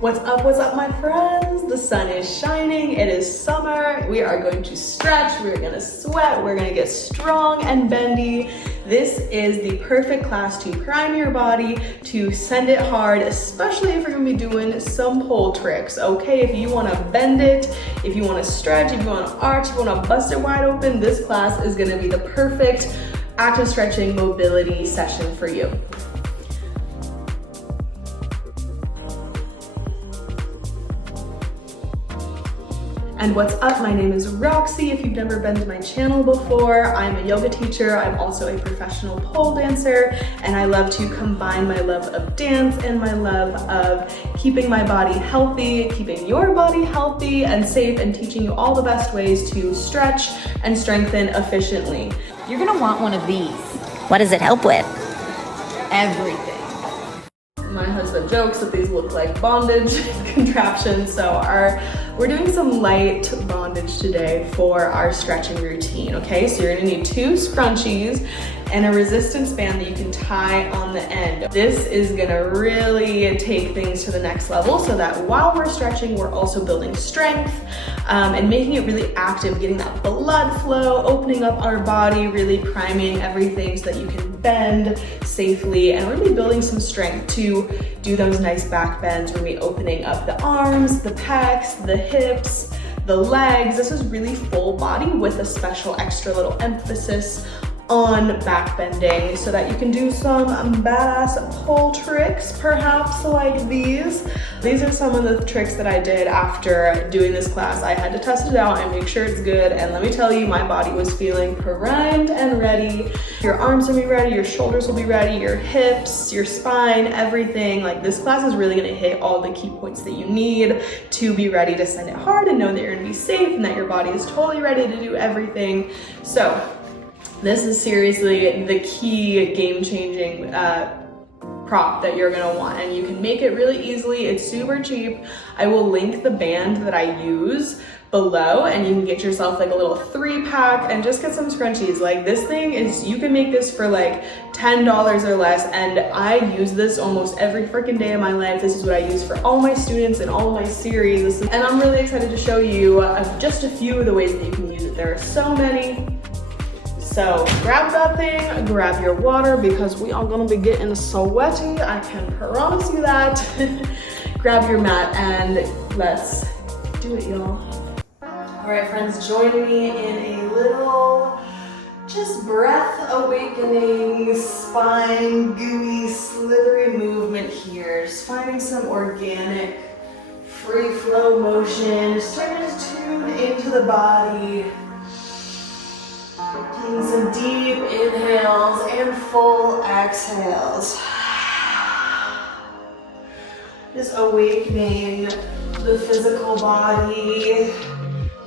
What's up, my friends? The sun is shining, it is summer. We are going to stretch, we're gonna sweat, we're gonna get strong and bendy. This is the perfect class to prime your body, to send it hard, especially if you're gonna be doing some pole tricks, okay? If you wanna bend it, if you wanna stretch, if you wanna arch, if you wanna bust it wide open, this class is gonna be the perfect active stretching mobility session for you. And what's up? My name is Roxy. If you've never been to my channel before, I'm a yoga teacher. I'm also a professional pole dancer, and I love to combine my love of dance and my love of keeping my body healthy, keeping your body healthy and safe, and teaching you all the best ways to stretch and strengthen efficiently. You're gonna want one of these. What does it help with? Everything. My husband jokes that these look like bondage contraptions, so we're doing some light bondage today for our stretching routine, okay? So you're gonna need 2 scrunchies and a resistance band that you can tie on the end. This is gonna really take things to the next level so that while we're stretching, we're also building strength and making it really active, getting that blood flow, opening up our body, really priming everything so that you can bend safely, and really building some strength to do those nice back bends. We're gonna be opening up the arms, the pecs, the hips, the legs. This is really full body with a special extra little emphasis on back bending so that you can do some badass pole tricks, perhaps like these. These are some of the tricks that I did after doing this class. I had to test it out and make sure it's good, and let me tell you, my body was feeling primed and ready. Your arms will be ready, your shoulders will be ready, your hips, your spine, everything. Like, this class is really gonna hit all the key points that you need to be ready to send it hard and know that you're gonna be safe and that your body is totally ready to do everything. So this is seriously the key game-changing prop that you're gonna want, and you can make it really easily. It's super cheap. I will link the band that I use below, and you can get yourself like a little 3-pack and just get some scrunchies. Like, this thing is, you can make this for like $10 or less, and I use this almost every freaking day of my life. This is what I use for all my students and all of my series, and I'm really excited to show you just a few of the ways that you can use it. There are so many. So grab that thing, grab your water, because we are gonna be getting sweaty, I can promise you that. Grab your mat and let's do it, y'all. All right, friends, join me in a little just breath awakening, spine gooey, slithery movement here. Just finding some organic, free flow motion, starting to tune into the body. Taking some deep inhales and full exhales. Just awakening the physical body.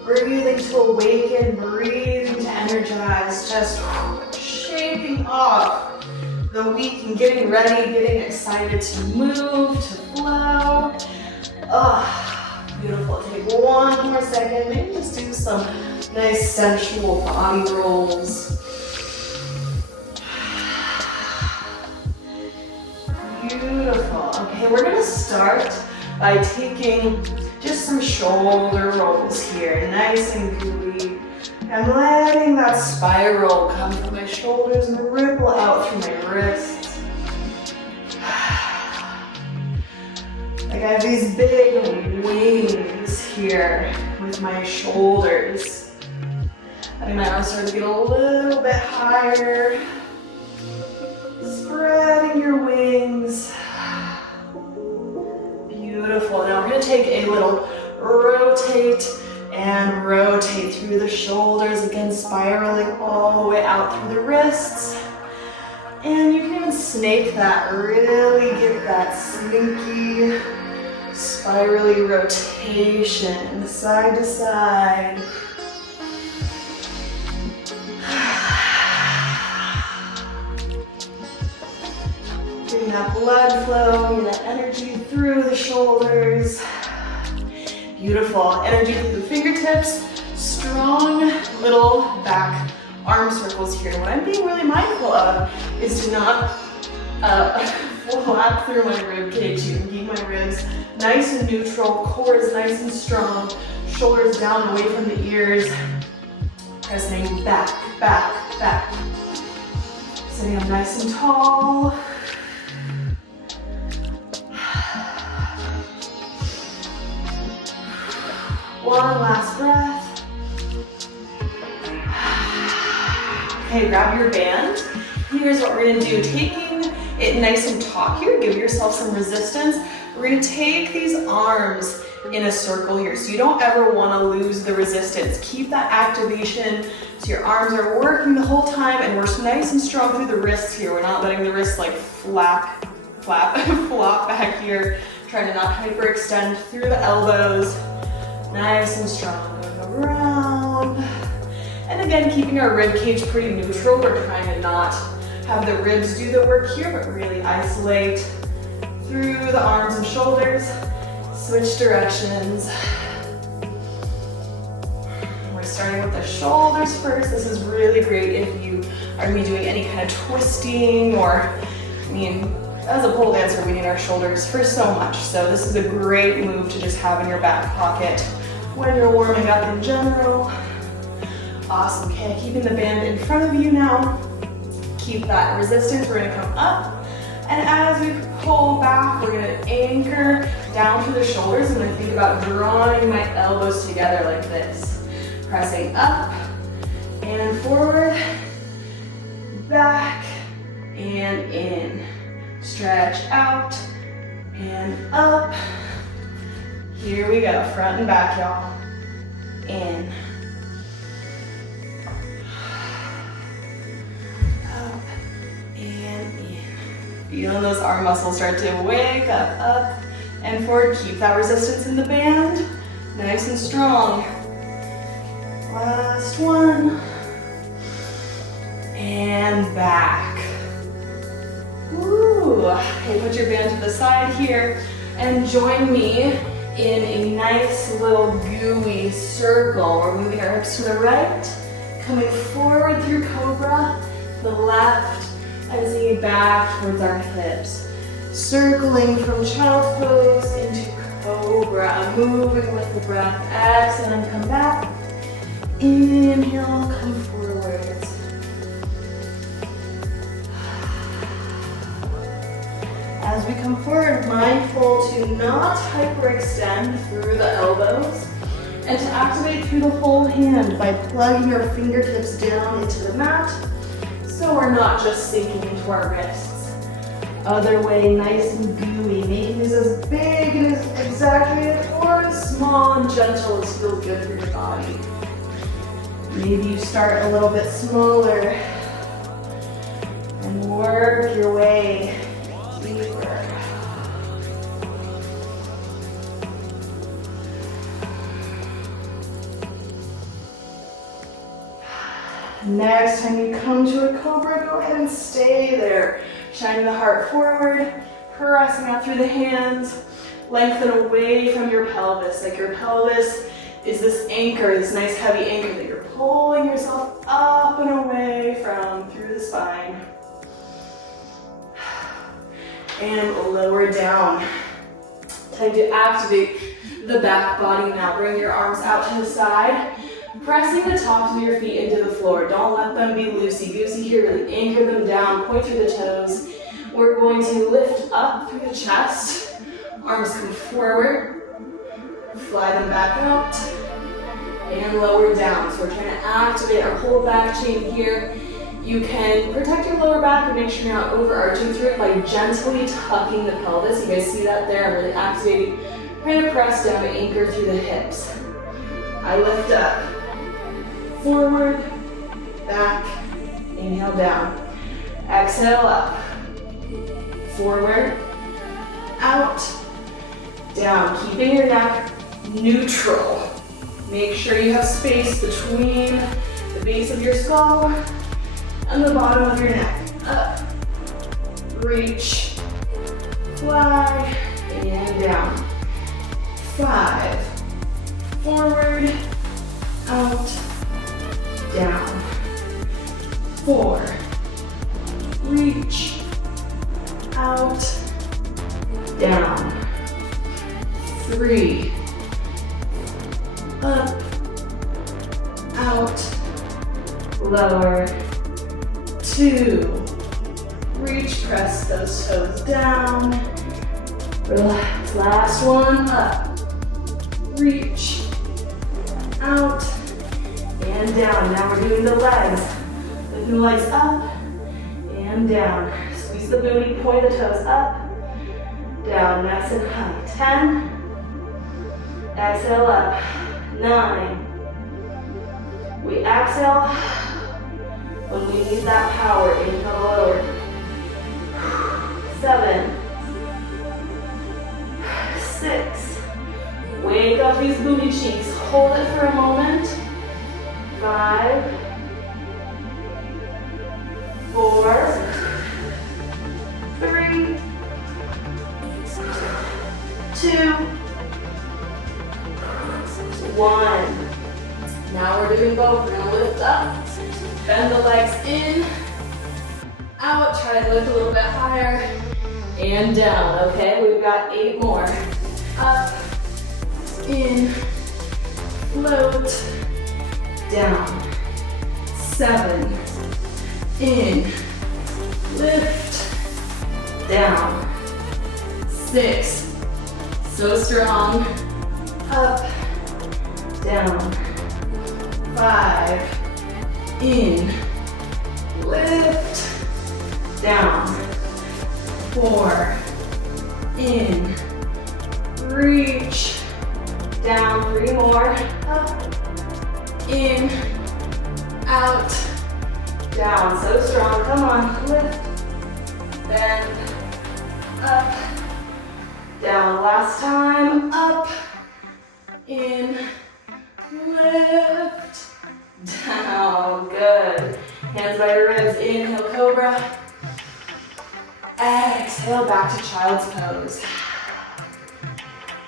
Breathing to awaken, breathing to energize. Just shaking off the week and getting ready, getting excited to move, to flow. Oh, beautiful. Take one more second. Maybe just do some nice sensual body rolls. Beautiful. Okay, we're gonna start by taking just some shoulder rolls here, nice and gooey. I'm letting that spiral come from my shoulders and ripple out through my wrists. Like, I have these big wings here with my shoulders. And my arms start to get a little bit higher. Spreading your wings. Beautiful. Now we're going to take a little rotate and rotate through the shoulders. Again, spiraling all the way out through the wrists. And you can even snake that. Really get that slinky, spirally rotation side to side. Getting that blood flow, getting that energy through the shoulders. Beautiful. Energy through the fingertips. Strong little back arm circles here. What I'm being really mindful of is to not flap through my rib cage. You can keep my ribs nice and neutral, core is nice and strong, shoulders down away from the ears. Pressing back, back, back. Sitting up nice and tall. One last breath. Okay, grab your band. Here's what we're gonna do. Taking it nice and taut here, give yourself some resistance. We're gonna take these arms in a circle here. So you don't ever wanna lose the resistance. Keep that activation so your arms are working the whole time and we're nice and strong through the wrists here. We're not letting the wrists like flop back here. Trying to not hyperextend through the elbows. Nice and strong, going around. And again, keeping our rib cage pretty neutral. We're trying to not have the ribs do the work here, but really isolate through the arms and shoulders. Switch directions. We're starting with the shoulders first. This is really great if you are gonna be doing any kind of twisting or, as a pole dancer, we need our shoulders for so much. So this is a great move to just have in your back pocket when you're warming up in general. Awesome, okay, keeping the band in front of you now. Keep that resistance, we're gonna come up. And as we pull back, we're gonna anchor down through the shoulders. I'm gonna think about drawing my elbows together like this. Pressing up and forward, back and in. Stretch out and up. Here we go, front and back, y'all. In. Up and in. Feeling those arm muscles start to wake up and forward. Keep that resistance in the band. Nice and strong. Last one. And back. Woo. Okay, put your band to the side here and join me in a nice little gooey circle. We're moving our hips to the right, coming forward through cobra, the left, and singing back towards our hips. Circling from child's pose into cobra, moving with the breath. Exhale and come back. Inhale, come forwards. As we come forward, mindful to not hyperextend through the elbows and to activate through the whole hand by plugging your fingertips down into the mat so we're not just sinking into our wrists. Other way, nice and gooey, making this as big and as exaggerated or as small and gentle as feels good for your body. Maybe you start a little bit smaller and work your way deeper. Next time you come to a cobra, go ahead and stay there. Shining the heart forward, pressing out through the hands, lengthen away from your pelvis. Like your pelvis is this anchor, this nice heavy anchor that you're pulling yourself up and away from through the spine. And lower down. Time to activate the back body now. Bring your arms out to the side, pressing the tops of your feet into the floor. Don't let them be loosey-goosey here. Really anchor them down, point through the toes. We're going to lift up through the chest. Arms come forward. Fly them back out. And lower down. So we're trying to activate our whole back chain here. You can protect your lower back and make sure you're not overarching through it by gently tucking the pelvis. You guys see that there? I'm really activating. Trying to press down and anchor through the hips. I lift up. Forward, back, inhale down. Exhale up. Forward, out, down. Keeping your neck neutral. Make sure you have space between the base of your skull and the bottom of your neck. Up, reach, fly, and down. 5, forward, out, down. 4, reach, out, 3, up, out, lower, 2, reach, press those toes down, relax, last one, up, reach, out, and down. Now we're doing the legs, lifting the legs up, and down. Squeeze the booty, point the toes up, down, nice and high. 10, exhale up, 9. We exhale when we need that power, inhale lower. 7, 6, wake up these booty cheeks, hold it for a moment. 5, 4, 3, 2, 1. Now we're doing both. We're gonna lift up, bend the legs in, out, try to lift a little bit higher, and down, okay? We've got 8 more. Up, in, float, down. 7, in, lift, down. 6, so strong, up, down. 5, in, lift, down. 4, in, reach, down. 3 more, up, in, out, down. So strong, come on, lift, bend, up, down. Last time, up, in, lift, down. Good. Hands by your ribs. Inhale, cobra. Exhale, back to child's pose.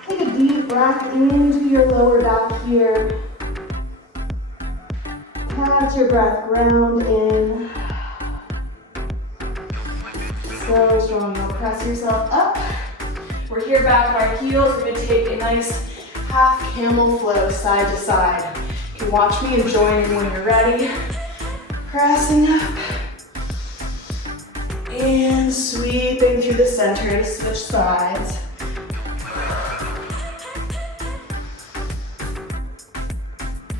Take a deep breath into your lower back here. Catch your breath, ground in. So strong. Now press yourself up. We're here back at our heels. We're going to take a nice half camel flow side to side. You can watch me and join in when you're ready. Pressing up. And sweeping through the center to switch sides.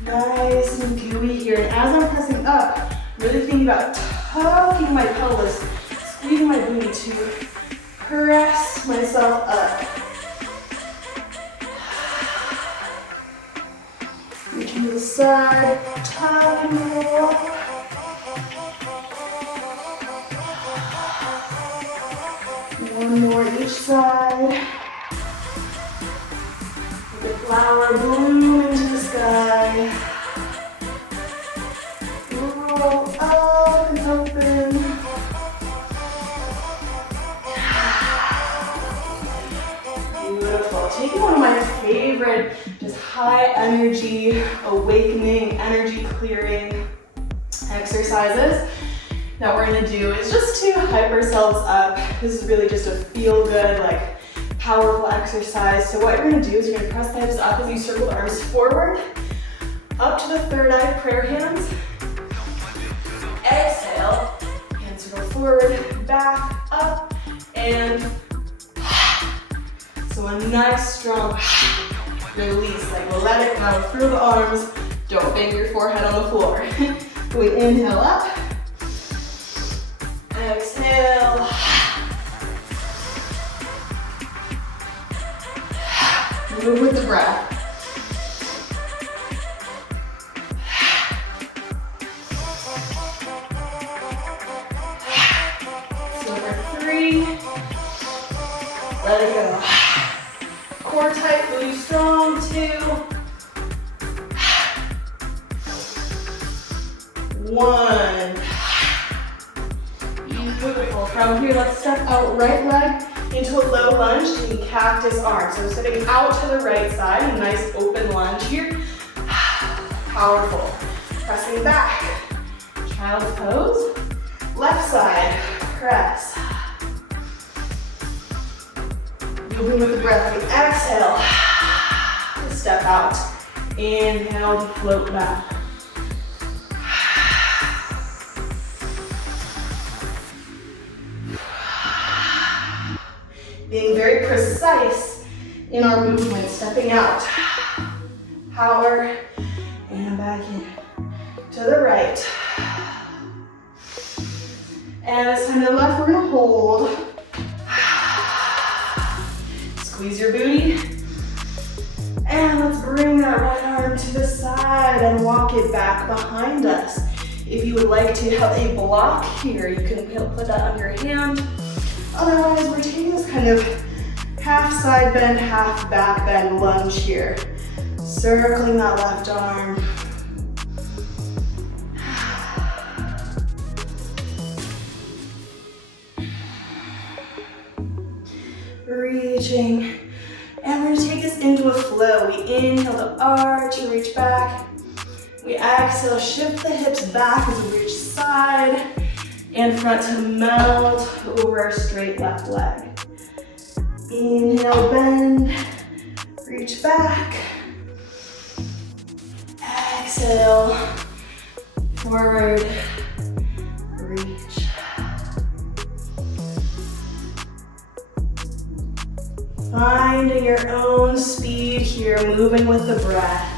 Nice and gooey here. And as I'm pressing up, really thinking about tucking my pelvis, squeezing my booty to press myself up. Reaching to the side, tug and roll. One more each side. The flower bloom into the sky. Roll up and open. Beautiful. Taking one of my favorite, just high energy, awakening, energy clearing exercises that we're gonna do is just to hype ourselves up. This is really just a feel good, like powerful exercise. So what you're gonna do is you're gonna press the hips up as you circle the arms forward, up to the third eye, prayer hands. Exhale, hands go forward, back, up, and so a nice strong release, like let it go through the arms. Don't bang your forehead on the floor. We inhale up. Exhale. Move with the breath. So for 3, let it go. Core tight, booty strong. 2, 1. Beautiful. From here, let's step out right leg into a low lunge, taking cactus arms. So stepping out to the right side, a nice open lunge here. Powerful. Pressing back. Child's pose. Left side, press. Moving with the breath. We exhale. breath out. Inhale to float back. Being very precise in our movement, stepping out. Power, and back in. To the right. And this time to the left, we're gonna hold. Squeeze your booty. And let's bring that right arm to the side and walk it back behind us. If you would like to have a block here, you can put that on your hand. Otherwise, we're taking this kind of half side bend, half back bend lunge here. Circling that left arm. Reaching. And we're gonna take this into a flow. We inhale to arch and reach back. We exhale, shift the hips back as we reach side and front to melt over our straight left leg. Inhale, bend, reach back. Exhale, forward, reach. Finding your own speed here, moving with the breath.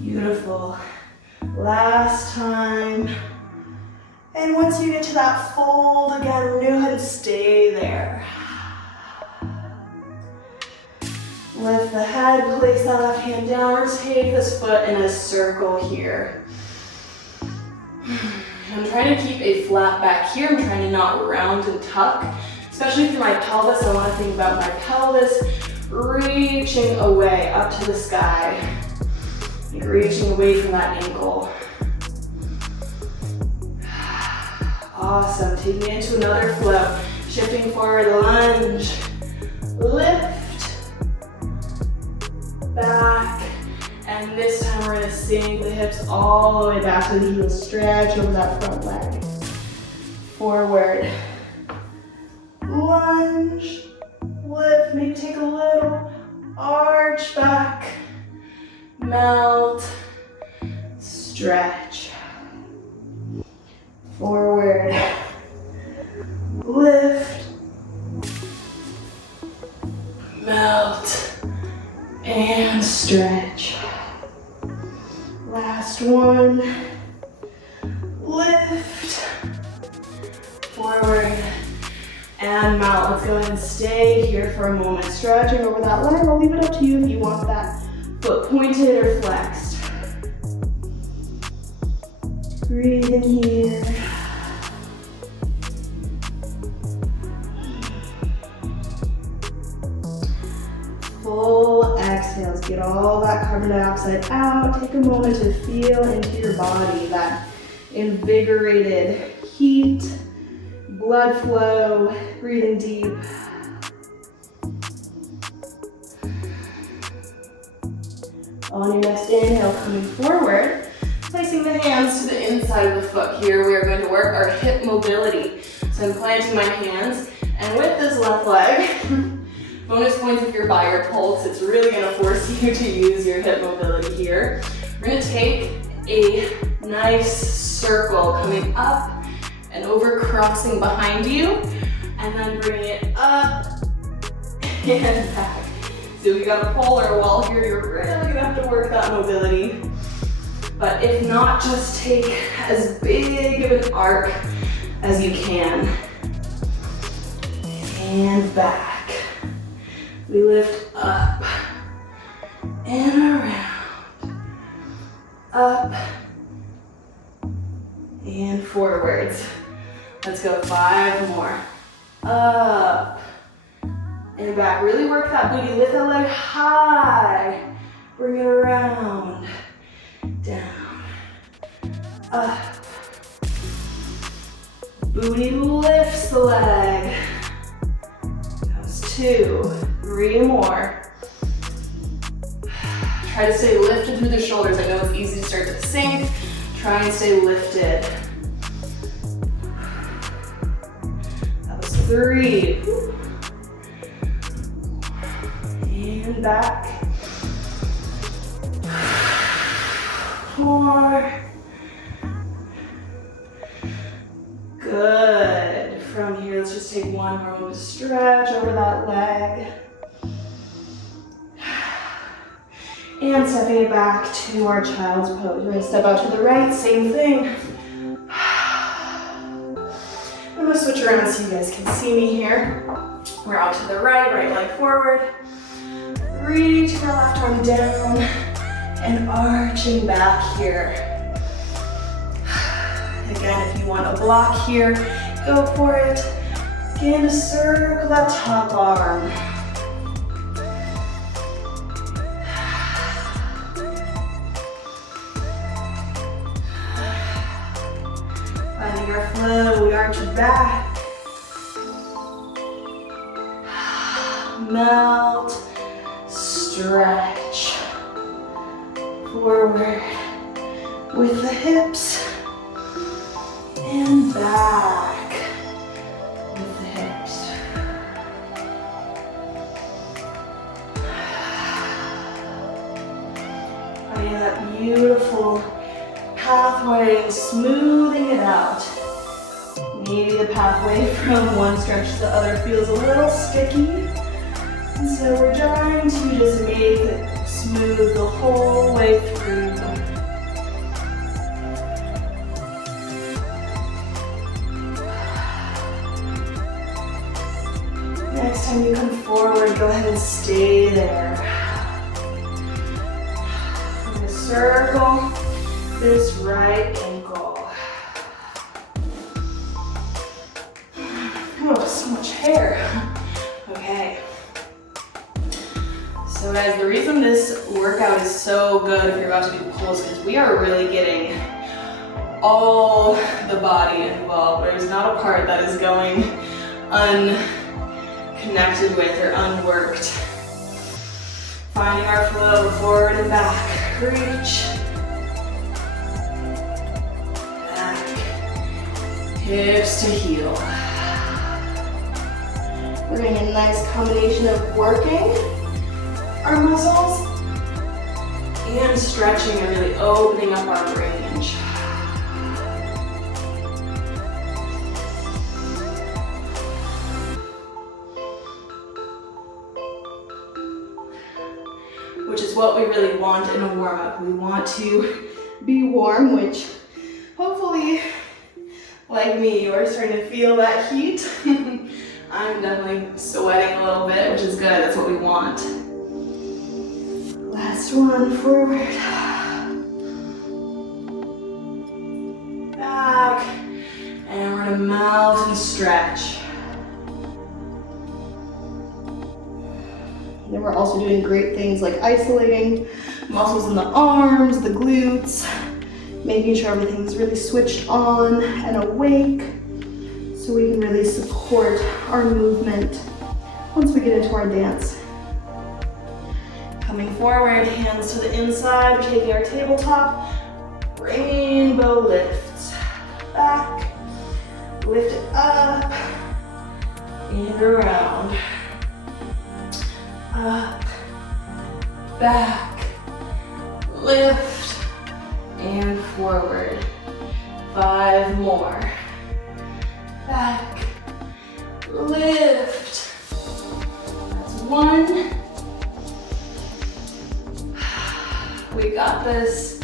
Beautiful. Last time. And once you get to that fold again, we're gonna go ahead and stay there. Lift the head, place that left hand down, or take this foot in a circle here. I'm trying to keep a flat back here. I'm trying to not round and tuck, especially through my pelvis. I want to think about my pelvis reaching away up to the sky, like reaching away from that ankle. Awesome. Taking it into another flow. Shifting forward, lunge, lift, back, and this time we're gonna sink the hips all the way back to the heels. Stretch over that front leg. Forward, lunge, lift, maybe take a little arch back, melt, stretch. Forward, lift, melt, and stretch. Last one. Lift, forward, and melt. Let's go ahead and stay here for a moment. Stretching over that leg. I'll leave it up to you if you want that foot pointed or flexed. Breathe in here. Full exhales. Get all that carbon dioxide out. Take a moment to feel into your body that invigorated heat, blood flow, breathing deep. On your next inhale, coming forward, placing the hands to the inside of the foot here, we are going to work our hip mobility. So I'm planting my hands, and with this left leg, bonus points if you're by your pulse, it's really gonna force you to use your hip mobility here. We're gonna take a nice circle coming up and over, crossing behind you, and then bringing it up and back. So we got a polar wall here, you're really gonna have to work that mobility. But if not, just take as big of an arc as you can. And back. We lift up and around. Up and forwards. Let's go 5 more. Up and back. Really work that booty. Lift that leg high. Bring it around. Down. Up. Booty lifts the leg. That was 2. 3 more. Try to stay lifted through the shoulders. I know it's easy to start to sink. Try and stay lifted. That was 3. And back. 4. Good. From here, let's just take one more stretch over that leg. And stepping it back to our child's pose. We're gonna step out to the right, same thing. I'm gonna switch around so you guys can see me here. We're out to the right, right leg forward. Reaching our left arm down and arching back here. Again, if you want a block here, go for it. Begin to circle that top arm. Finding our flow, we arch back. Melt, stretch. Forward with the hips. And back with the hips. Finding that beautiful pathway and smoothing it out. Maybe the pathway from one stretch to the other feels a little sticky. And so we're trying to just make it smooth the whole way through. Next time you come forward, go ahead and stay there. I'm going to circle this right ankle. Oh, so much hair. Okay. So guys, the reason this workout is so good if you're about to do pulls is because we are really getting all the body involved. There's not a part that is going unconnected with or unworked. Finding our flow forward and back. Reach. Back. Hips to heel. We're doing a nice combination of working our muscles and stretching and really opening up our range. Which is what we really want in a warm-up. We want to be warm, which hopefully, like me, you are starting to feel that heat. I'm definitely sweating a little bit, which is good. That's what we want. Last one, forward. Back. And we're gonna melt and stretch. And then we're also doing great things like isolating muscles in the arms, the glutes, making sure everything's really switched on and awake so we can really support our movement once we get into our dance. Coming forward, hands to the inside, we're taking our tabletop, rainbow lifts. Back, lift it up, and around. Up, back, lift, and forward. 5 more. Back, lift. That's 1. We got this.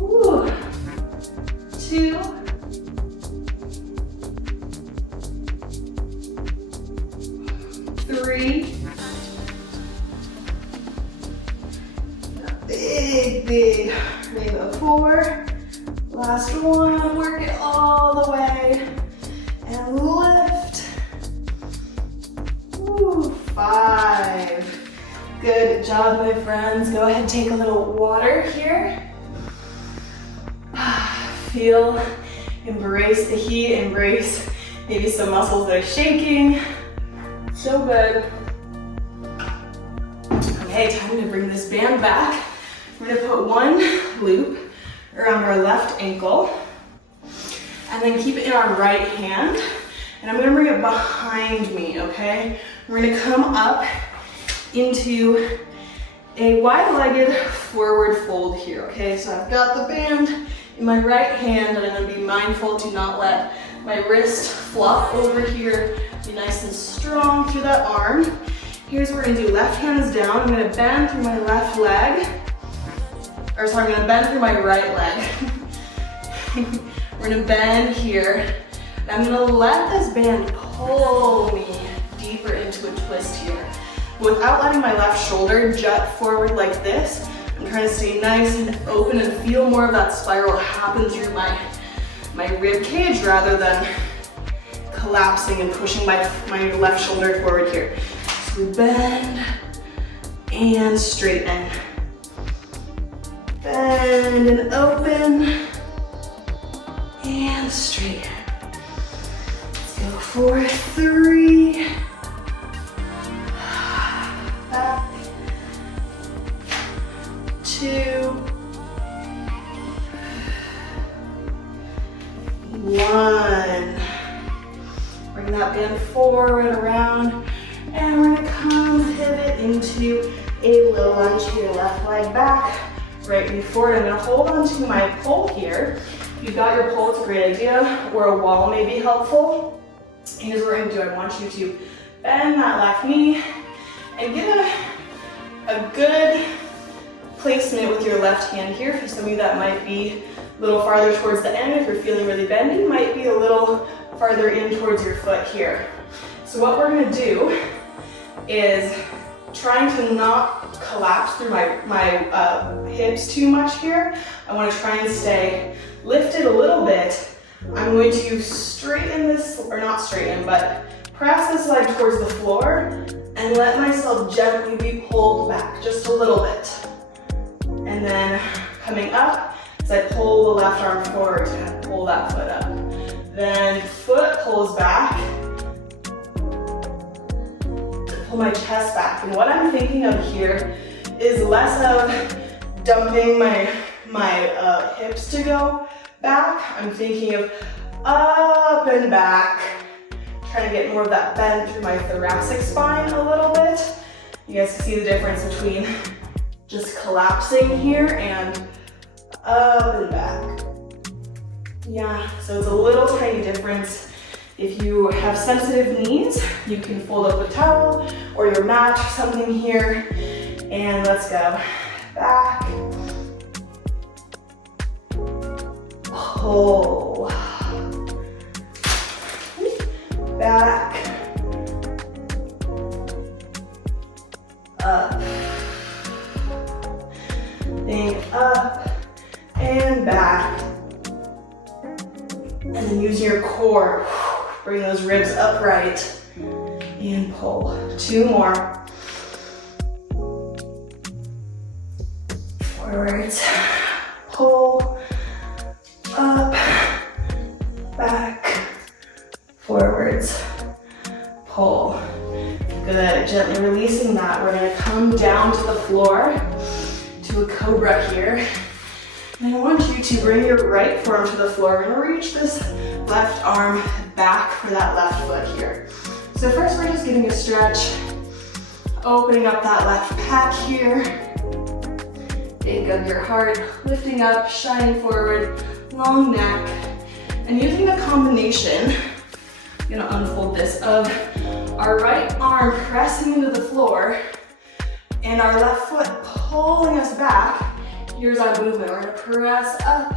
Ooh. 2. 3. Big rainbow 4. Last one, work it all the way. And lift. Ooh, 5. Good job, my friends. Go ahead and take a little water here. Feel, embrace the heat, embrace maybe some muscles that are shaking. So good. Okay, time to bring this band back. We're gonna put one loop around our left ankle and then keep it in our right hand. And I'm gonna bring it behind me, okay? We're gonna come up into a wide-legged forward fold here, okay? So I've got the band in my right hand, and I'm gonna be mindful to not let my wrist flop over here. Be nice and strong through that arm. Here's what we're gonna do. Left hand is down. I'm gonna bend through my left leg. Or sorry, I'm gonna bend through my right leg. We're gonna bend here. And I'm gonna let this band pull me deeper into a twist here. Without letting my left shoulder jut forward like this, I'm trying to stay nice and open and feel more of that spiral happen through my rib cage rather than collapsing and pushing my left shoulder forward here. So we bend and straighten. Bend and open and straighten. Let's go for 3. Back. 2. 1. Bring that band forward, around, and we're gonna come pivot into a low lunge here. Left leg back, right knee forward. I'm gonna hold onto my pole here. If you've got your pole, it's a great idea, or a wall may be helpful. Here's what we're gonna do. I want you to bend that left knee and get a good placement with your left hand here. For some of you, that might be a little farther towards the end. If you're feeling really bendy, might be a little farther in towards your foot here. So what we're gonna do is trying to not collapse through my hips too much here. I wanna try and stay lifted a little bit. I'm going to straighten this, or not straighten, but press this leg towards the floor and let myself gently be pulled back just a little bit. And then coming up, as I pull the left arm forward to pull that foot up. Then foot pulls back to pull my chest back. And what I'm thinking of here is less of dumping my hips to go back. I'm thinking of up and back, trying to get more of that bend through my thoracic spine a little bit. You guys can see the difference between just collapsing here and up and back. Yeah, so it's a little tiny difference. If you have sensitive knees, you can fold up a towel or your mat or something here. And let's go. Back. Pull. Back. Up. Think up and back. And then use your core. Bring those ribs upright and pull. 2 more. Forwards. Pull. Up. Back. Forwards. Pull. Good. Gently releasing that. We're going to come down to the floor to a cobra here. And I want you to bring your right forearm to the floor. We're gonna reach this left arm back for that left foot here. So first we're just getting a stretch, opening up that left pec here. Think of your heart lifting up, shining forward, long neck. And using a combination, I'm gonna unfold this, of our right arm pressing into the floor and our left foot pulling us back. Here's our movement. We're gonna press up.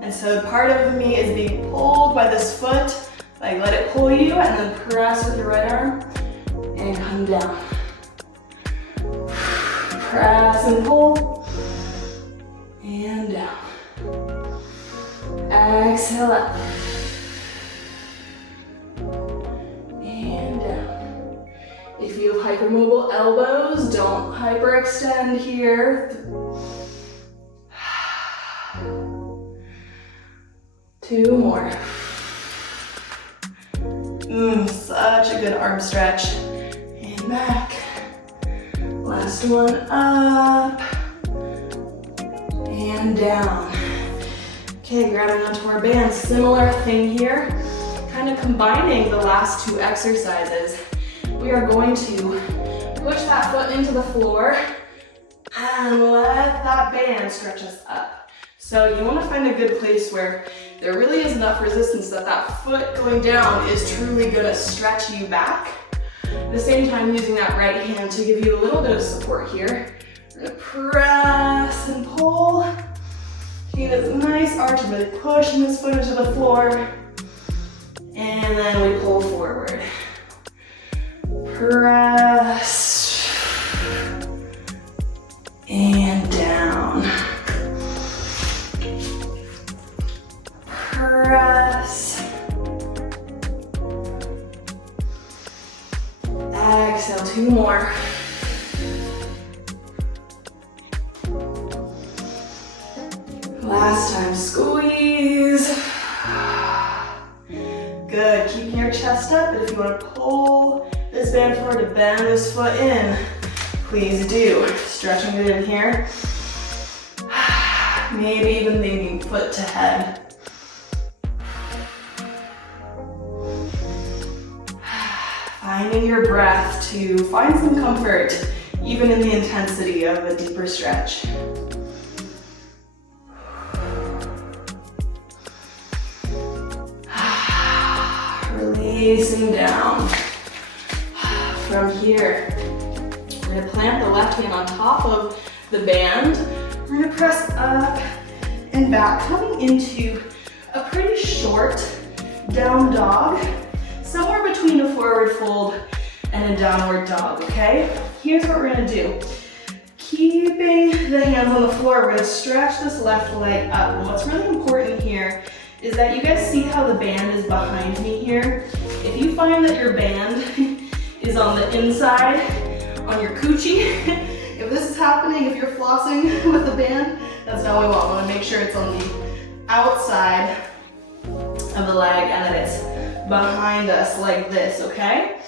And so part of me is being pulled by this foot. Like let it pull you and then press with your right arm and come down. Press and pull and down. Exhale up. And down. If you have hypermobile elbows, don't hyperextend here. 2 more. Such a good arm stretch. And back. Last one, up and down. Okay, grabbing onto our band. Similar thing here, kind of combining the last two exercises. We are going to push that foot into the floor and let that band stretch us up. So you want to find a good place where there really is enough resistance that that foot going down is truly going to stretch you back. At the same time, using that right hand to give you a little bit of support here. We're going to press and pull. Taking this nice arch, really pushing this foot into the floor. And then we pull forward. Press. And down. Press. Exhale, two more. Last time, squeeze. Good, keeping your chest up, but if you want to pull this band forward to bend this foot in, please do. Stretching it in here. Maybe even thinking foot to head. Finding your breath to find some comfort, even in the intensity of a deeper stretch. Releasing down. From here, we're going to plant the left hand on top of the band. We're going to press up and back, coming into a pretty short down dog, somewhere between a forward fold and a downward dog, okay? Here's what we're going to do. Keeping the hands on the floor, we're going to stretch this left leg up. And what's really important here is that you guys see how the band is behind me here. If you find that your band is on the inside, on your coochie, if this is happening, if you're flossing with the band, that's not what we want. We want to make sure it's on the outside of the leg and that it's behind us like this, okay?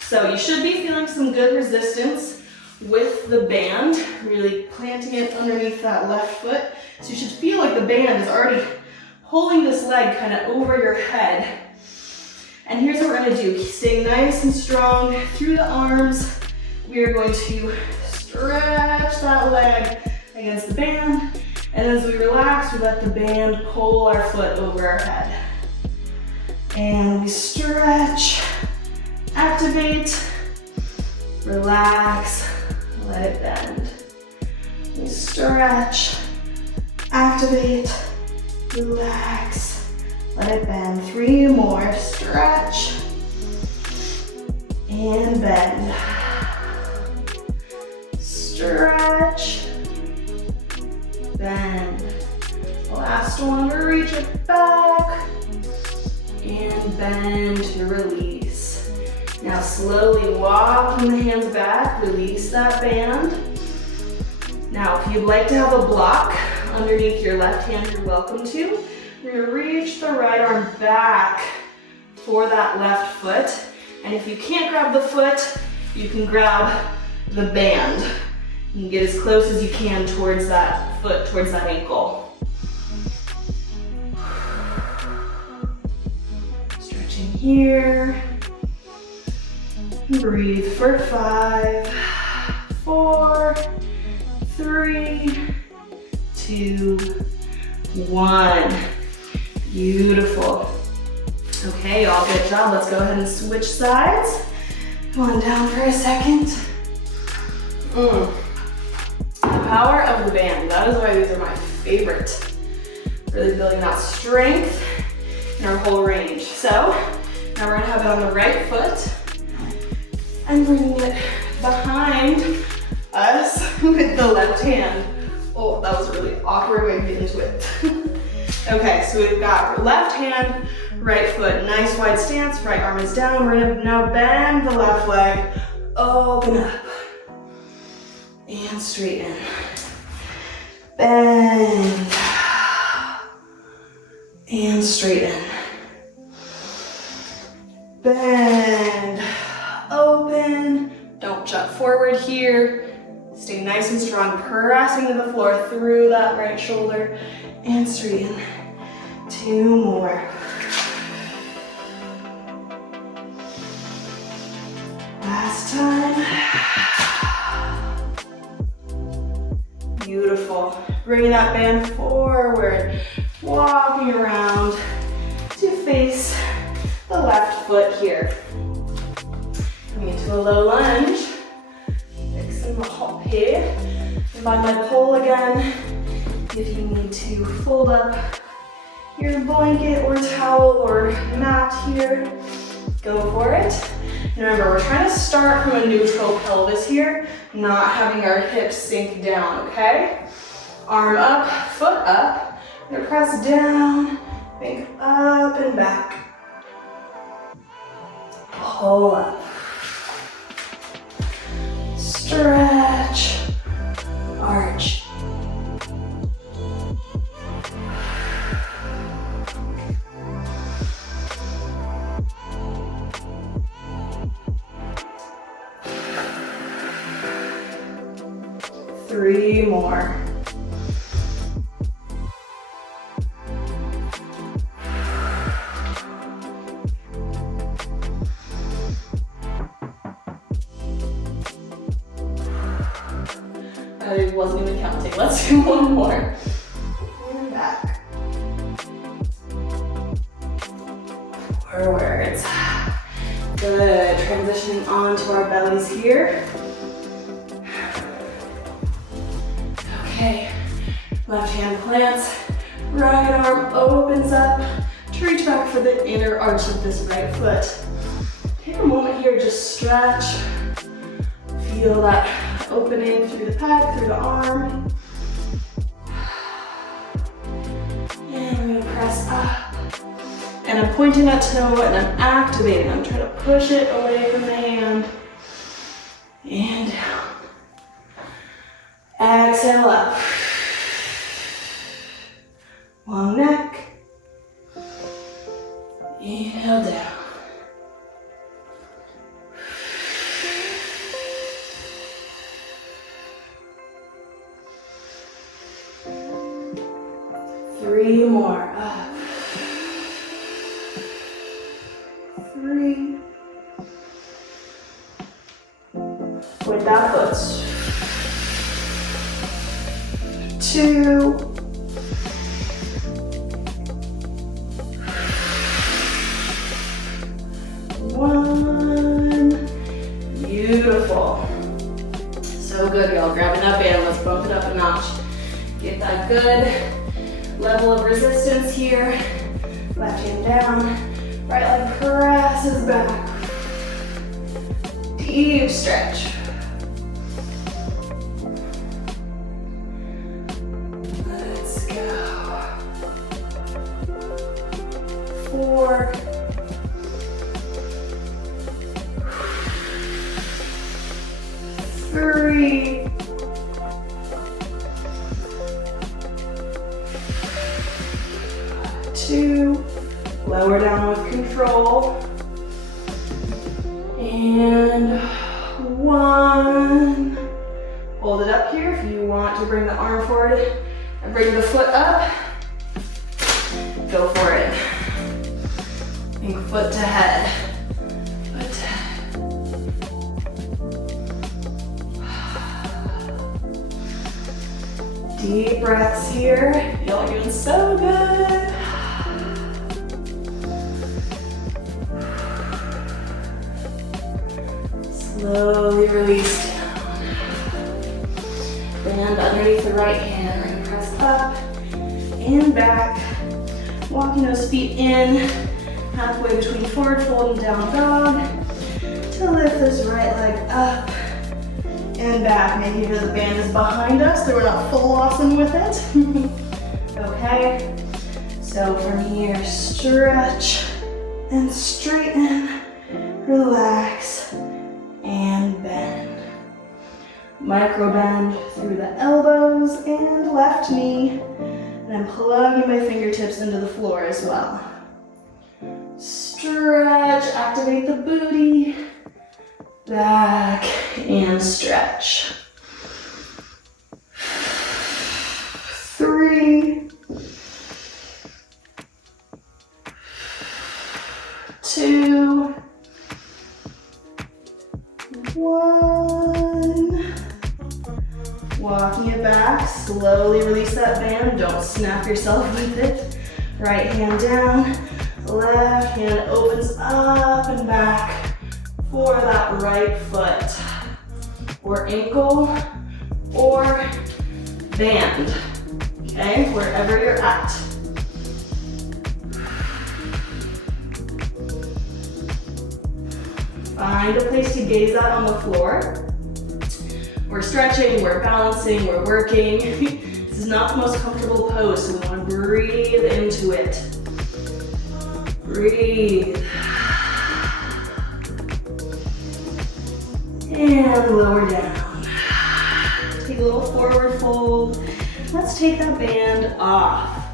So you should be feeling some good resistance with the band, really planting it underneath that left foot. So you should feel like the band is already pulling this leg kind of over your head. And here's what we're going to do. Staying nice and strong through the arms. We are going to stretch that leg against the band. And as we relax, we let the band pull our foot over our head. And we stretch, activate, relax, let it bend. We stretch, activate, relax, let it bend. 3 more, stretch, and bend. Stretch, bend. Last one, reach it back, and bend to release. Now slowly walking the hands back, release that band. Now if you'd like to have a block underneath your left hand, you're welcome to. We're gonna reach the right arm back for that left foot. And if you can't grab the foot, you can grab the band. You can get as close as you can towards that foot, towards that ankle. Stretching here. Breathe for 5, 4, 3, 2, 1. Beautiful. Okay, y'all, good job. Let's go ahead and switch sides. Come on down for a second. The power of the band. That is why these are my favorite. Really building that strength in our whole range. So, now we're gonna have it on the right foot and bringing it behind us with the left hand. Oh, that was a really awkward way to get into it. Okay, so we've got our left hand, right foot, nice wide stance, right arm is down. We're gonna now bend the left leg, open up, and straighten. Bend, and straighten. Bend, open, don't jump forward here. Stay nice and strong, pressing into the floor through that right shoulder and straighten. 2 more. Last time. Beautiful. Bringing that band forward, walking around to face the left foot here. Coming into a low lunge. Fixing the hop here. Find my pole again. If you need to fold up your blanket or towel or mat here, go for it. And remember, we're trying to start from a neutral pelvis here, not having our hips sink down, okay? Arm up, foot up. We're gonna press down, think up and back. Pull up. Stretch, arch. Three more. I wasn't even counting. Let's do one more. And back. Forwards. Good. Transitioning onto our bellies here. Okay. Left hand plants. Right arm opens up to reach back for the inner arch of this right foot. Take a moment here, just stretch. Feel that opening through the pec, through the arm. And we're gonna press up. And I'm pointing that toe and I'm activating. I'm trying to push it away from the hand. And down. Exhale up. Long neck. Inhale down. Three more. Up. 3. With that foot. 2. 1. Beautiful. So good, y'all. Grabbing that band. Let's bump it up a notch. Get that good level of resistance here. Left hand down. Right leg presses back. Deep stretch. Let's go. 4. 3. 2. Lower down with control. And 1. Hold it up here if you want to bring the arm forward and bring the foot up. Go for it. Think foot to head. Foot to head. Deep breaths here. Y'all are doing so good. Slowly release down. Band underneath the right hand. We're gonna press up and back. Walking those feet in, halfway between forward fold and down dog. To lift this right leg up and back. Making sure the band is behind us so we're not flossing with it. Okay, so from here, stretch and straighten, relax, and bend. Micro bend through the elbows and left knee. And I'm plugging my fingertips into the floor as well. Stretch, activate the booty. Back and stretch. release that band, don't snap yourself with it. Right hand down, left hand opens up and back for that right foot, or ankle, or band, okay, wherever you're at. Find a place to gaze at on the floor. We're stretching, we're balancing, we're working. This is not the most comfortable pose, so we want to breathe into it. Breathe. And lower down. Take a little forward fold. Let's take that band off.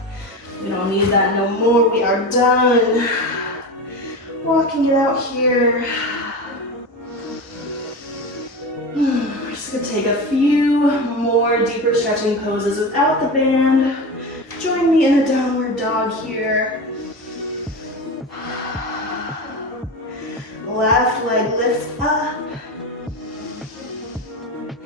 We don't need that no more. We are done. Walking it out here. We're just gonna take a few more deeper stretching poses without the band. Join me in a downward dog here. Left leg lifts up.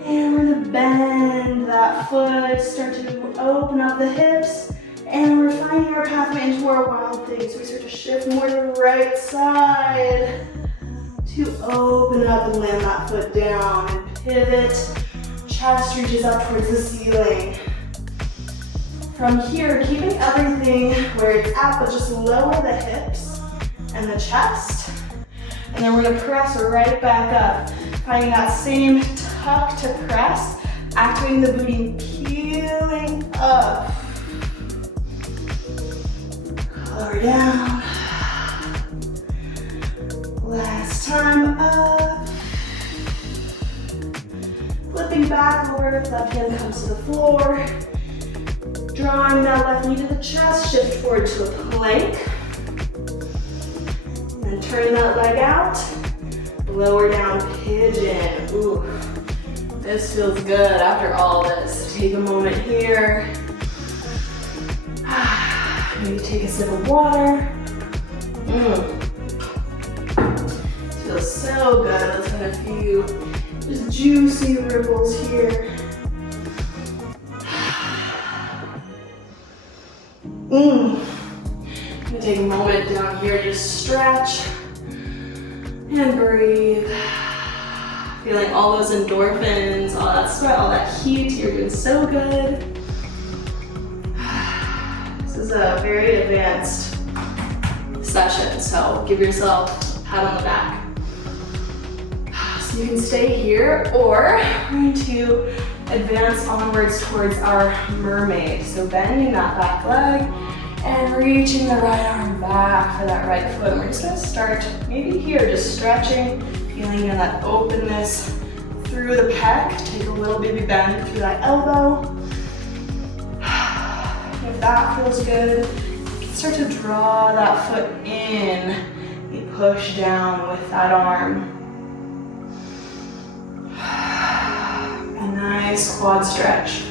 And we're gonna bend that foot, start to open up the hips, and we're finding our pathway into our wild thing. So we start to shift more to the right side to open up and land that foot down and pivot. Chest reaches up towards the ceiling. From here, keeping everything where it's at, but just lower the hips and the chest. And then we're gonna press right back up, finding that same tuck to press, activating the booty, peeling up. Lower down. Last time up. Flipping backward, left hand comes to the floor. Drawing that left knee to the chest, shift forward to a plank. And turn that leg out. Lower down pigeon. Ooh, this feels good after all this. Take a moment here. Maybe take a sip of water. Feels so good. Let's have a few just juicy ripples here. I'm gonna take a moment down here, just stretch and breathe. Feeling all those endorphins, all that sweat, all that heat. You're doing so good. This is a very advanced session, so give yourself a pat on the back. So you can stay here, or we're going to advance onwards towards our mermaid. So bending that back leg and reaching the right arm back for that right foot. And we're just gonna start maybe here, just stretching, feeling in that openness through the pec. Take a little baby bend through that elbow. If that feels good, you can start to draw that foot in. You push down with that arm. A nice quad stretch.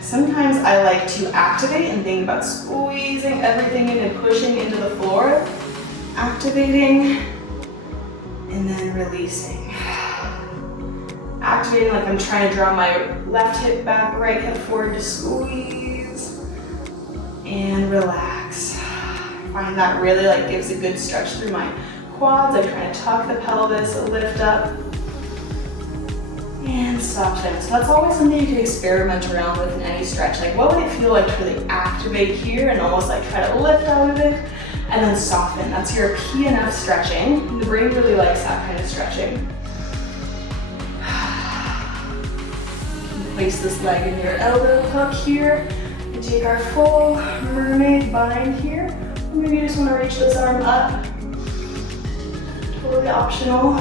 Sometimes I like to activate and think about squeezing everything in and pushing into the floor. Activating and then releasing. Activating like I'm trying to draw my left hip back, right hip forward to squeeze. And relax. Find that really like gives a good stretch through my quads. I'm trying to tuck the pelvis, lift up. And soften. So that's always something you can experiment around with in any stretch. Like what would it feel like to really activate here and almost like try to lift out of it and then soften. That's your PNF stretching. The brain really likes that kind of stretching. Place this leg in your elbow hook here and take our full mermaid bind here. Maybe you just want to reach this arm up. Totally optional.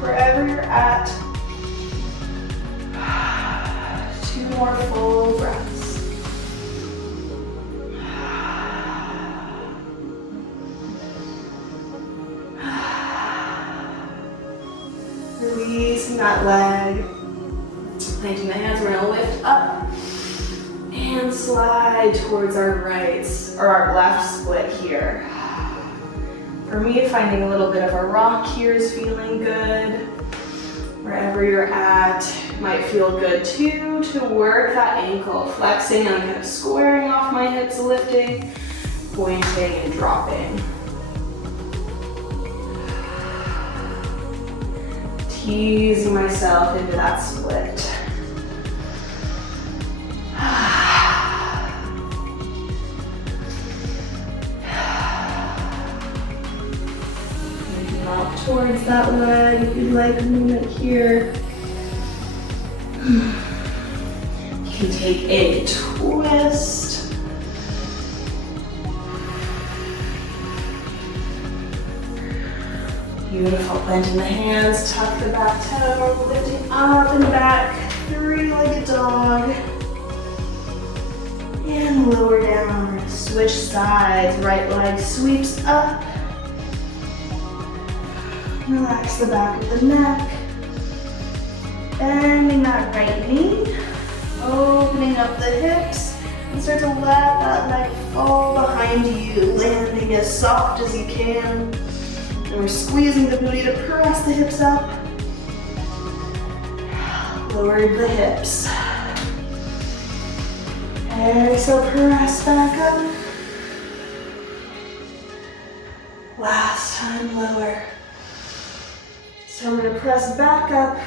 Wherever you're at. 2 more full breaths. Releasing that leg. Planting the hands, we're gonna lift up and slide towards our right or our left split here. For me, finding a little bit of a rock here is feeling good. Wherever you're at, might feel good too, to work that ankle, flexing and kind of squaring off my hips, lifting, pointing and dropping. Teasing myself into that split. Maybe mount towards that leg if you'd like a movement here. You can take a twist. Beautiful, planting the hands, tuck the back toe, lifting up and back, three-legged dog. And lower down, switch sides, right leg sweeps up. Relax the back of the neck. Bending that right knee, opening up the hips, and start to let that leg fall behind you, landing as soft as you can. And we're squeezing the booty to press the hips up. Lowered the hips. Exhale, press back up. Last time, lower. So I'm gonna press back up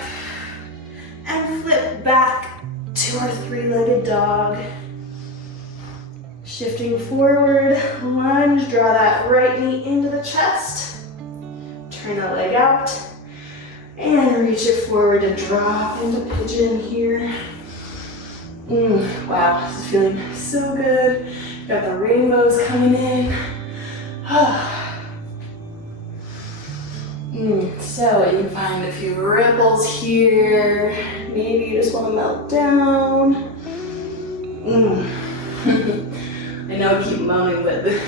and flip back to our three-legged dog. Shifting forward, lunge, draw that right knee into the chest. Turn that leg out and reach it forward to drop into pigeon here. Wow, this is feeling so good. Got the rainbows coming in. So you can find a few ripples here. Maybe you just want to melt down. I know I keep moaning, but the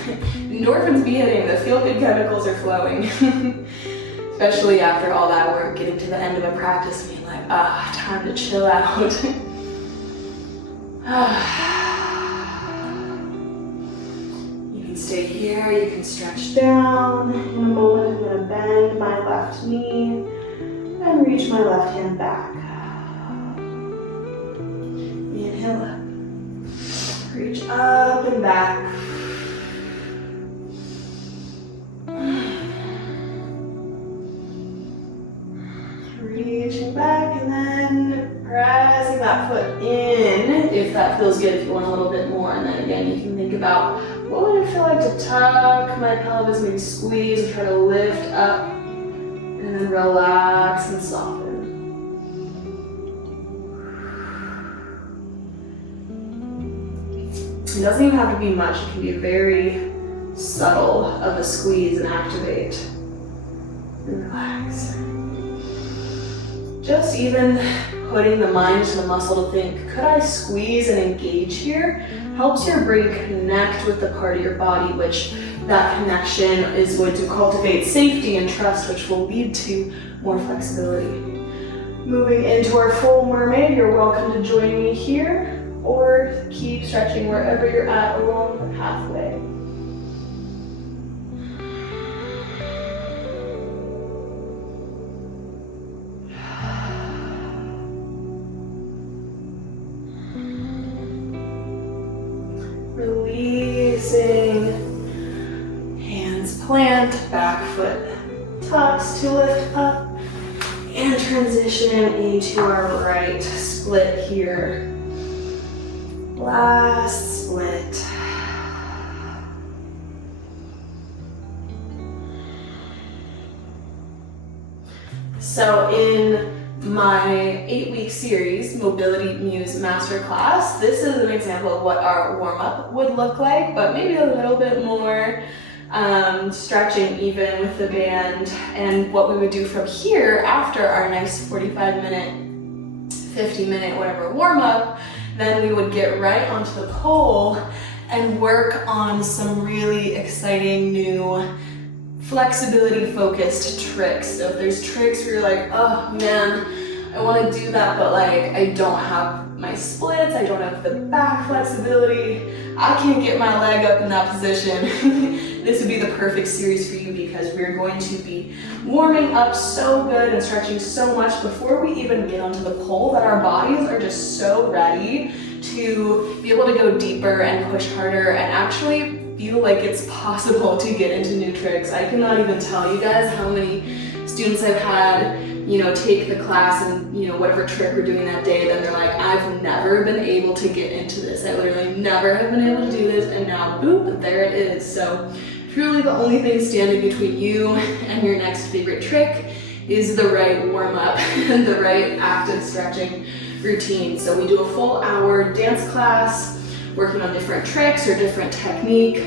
endorphins be hitting, the feel-good chemicals are flowing. Especially after all that work, getting to the end of a practice and being like, time to chill out. You can stay here, you can stretch down. In a moment, I'm gonna bend my left knee and reach my left hand back. Inhale up. Reach up and back. Reaching back and then pressing that foot in if that feels good, if you want a little bit more. And then again, you can think about what would it feel like to tuck my pelvis, maybe squeeze and try to lift up and then relax and soften. It doesn't even have to be much, it can be very subtle of a squeeze and activate. And relax. Just even putting the mind to the muscle to think, could I squeeze and engage here? Helps your brain connect with the part of your body, which that connection is going to cultivate safety and trust, which will lead to more flexibility. Moving into our full mermaid, you're welcome to join me here or keep stretching wherever you're at along the pathway. Releasing, hands plant, back foot tucks to lift up, and transition into our right split here. Last split. So in my 8-week series, Mobility Muse Masterclass, this is an example of what our warm-up would look like, but maybe a little bit more stretching even with the band. And what we would do from here after our nice 45-minute, 50-minute, whatever warm-up, then we would get right onto the pole and work on some really exciting new flexibility focused tricks. So if there's tricks where you're like, oh man, I want to do that, but like I don't have my splits, I don't have the back flexibility, I can't get my leg up in that position. This would be the perfect series for you because we're going to be warming up so good and stretching so much before we even get onto the pole that our bodies are just so ready to be able to go deeper and push harder and actually feel like it's possible to get into new tricks. I cannot even tell you guys how many students I've had, you know, take the class and, you know, whatever trick we're doing that day, then they're like, I've never been able to get into this. I literally never have been able to do this, and now, boop, there it is. So truly the only thing standing between you and your next favorite trick is the right warm-up and the right active stretching routine. So we do a full hour dance class, working on different tricks or different technique.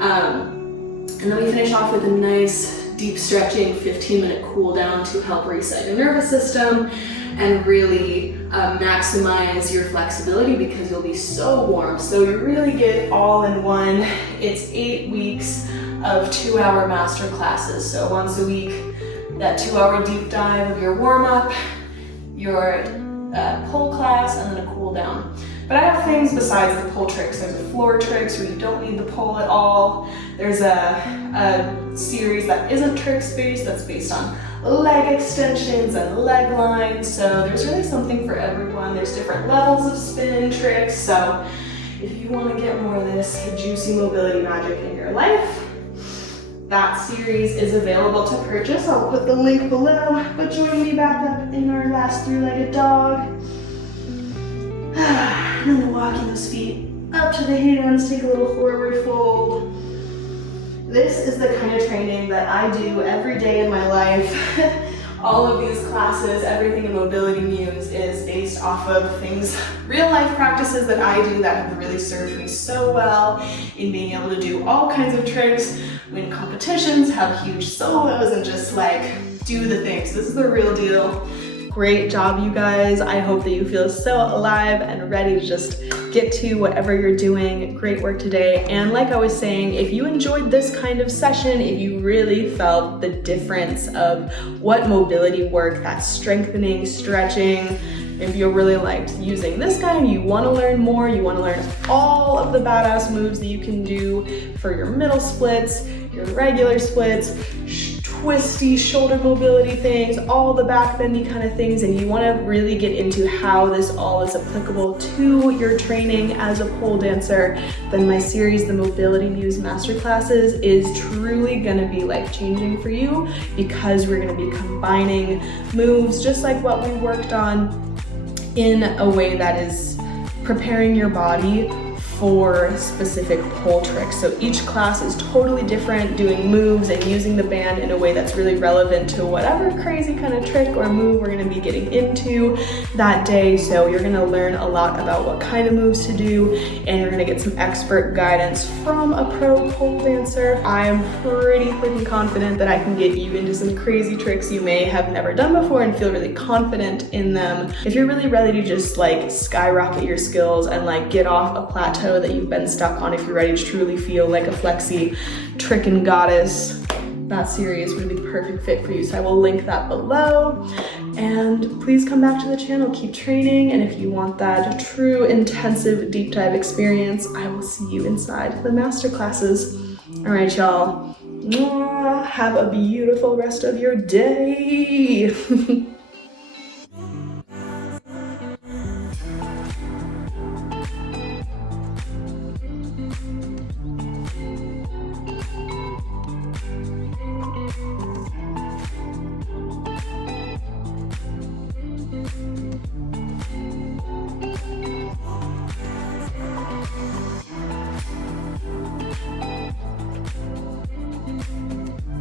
And then we finish off with a nice deep stretching 15-minute cool down to help reset your nervous system and really maximize your flexibility because you'll be so warm. So you really get all in one. It's 8 weeks of 2-hour master classes. So once a week, that 2-hour deep dive of your warm-up, your pole class, and then a cool down. But I have things besides the pole tricks. There's a floor tricks where you don't need the pole at all. There's a series that isn't tricks based, that's based on leg extensions and leg lines. So there's really something for everyone. There's different levels of spin tricks. So if you want to get more of this juicy mobility magic in your life, that series is available to purchase. I'll put the link below, but join me back up in our last 3-legged dog. And then walking those feet up to the hands, take a little forward fold. This is the kind of training that I do every day in my life. All of these classes, everything in Mobility Muse is based off of things, real life practices that I do that have really served me so well in being able to do all kinds of tricks, win competitions, have huge solos, and just like do the things. This is the real deal. Great job, you guys. I hope that you feel so alive and ready to just get to whatever you're doing. Great work today. And like I was saying, if you enjoyed this kind of session, if you really felt the difference of what mobility work, that strengthening, stretching, if you really liked using this guy and you want to learn more, you want to learn all of the badass moves that you can do for your middle splits, your regular splits, twisty shoulder mobility things, all the back bendy kind of things, and you want to really get into how this all is applicable to your training as a pole dancer, then my series, the Mobility Muse Masterclasses, is truly going to be life-changing for you because we're going to be combining moves just like what we worked on in a way that is preparing your body for specific pole tricks. So each class is totally different, doing moves and using the band in a way that's really relevant to whatever crazy kind of trick or move we're gonna be getting into that day. So you're gonna learn a lot about what kind of moves to do, and you're gonna get some expert guidance from a pro pole dancer. I am pretty freaking confident that I can get you into some crazy tricks you may have never done before and feel really confident in them. If you're really ready to just like skyrocket your skills and like get off a plateau that you've been stuck on, if you're ready to truly feel like a flexy trickin' goddess, that series would be the perfect fit for you. So I will link that below, and please come back to the channel, keep training, and if you want that true intensive deep dive experience, I will see you inside the master classes. All right, y'all, have a beautiful rest of your day.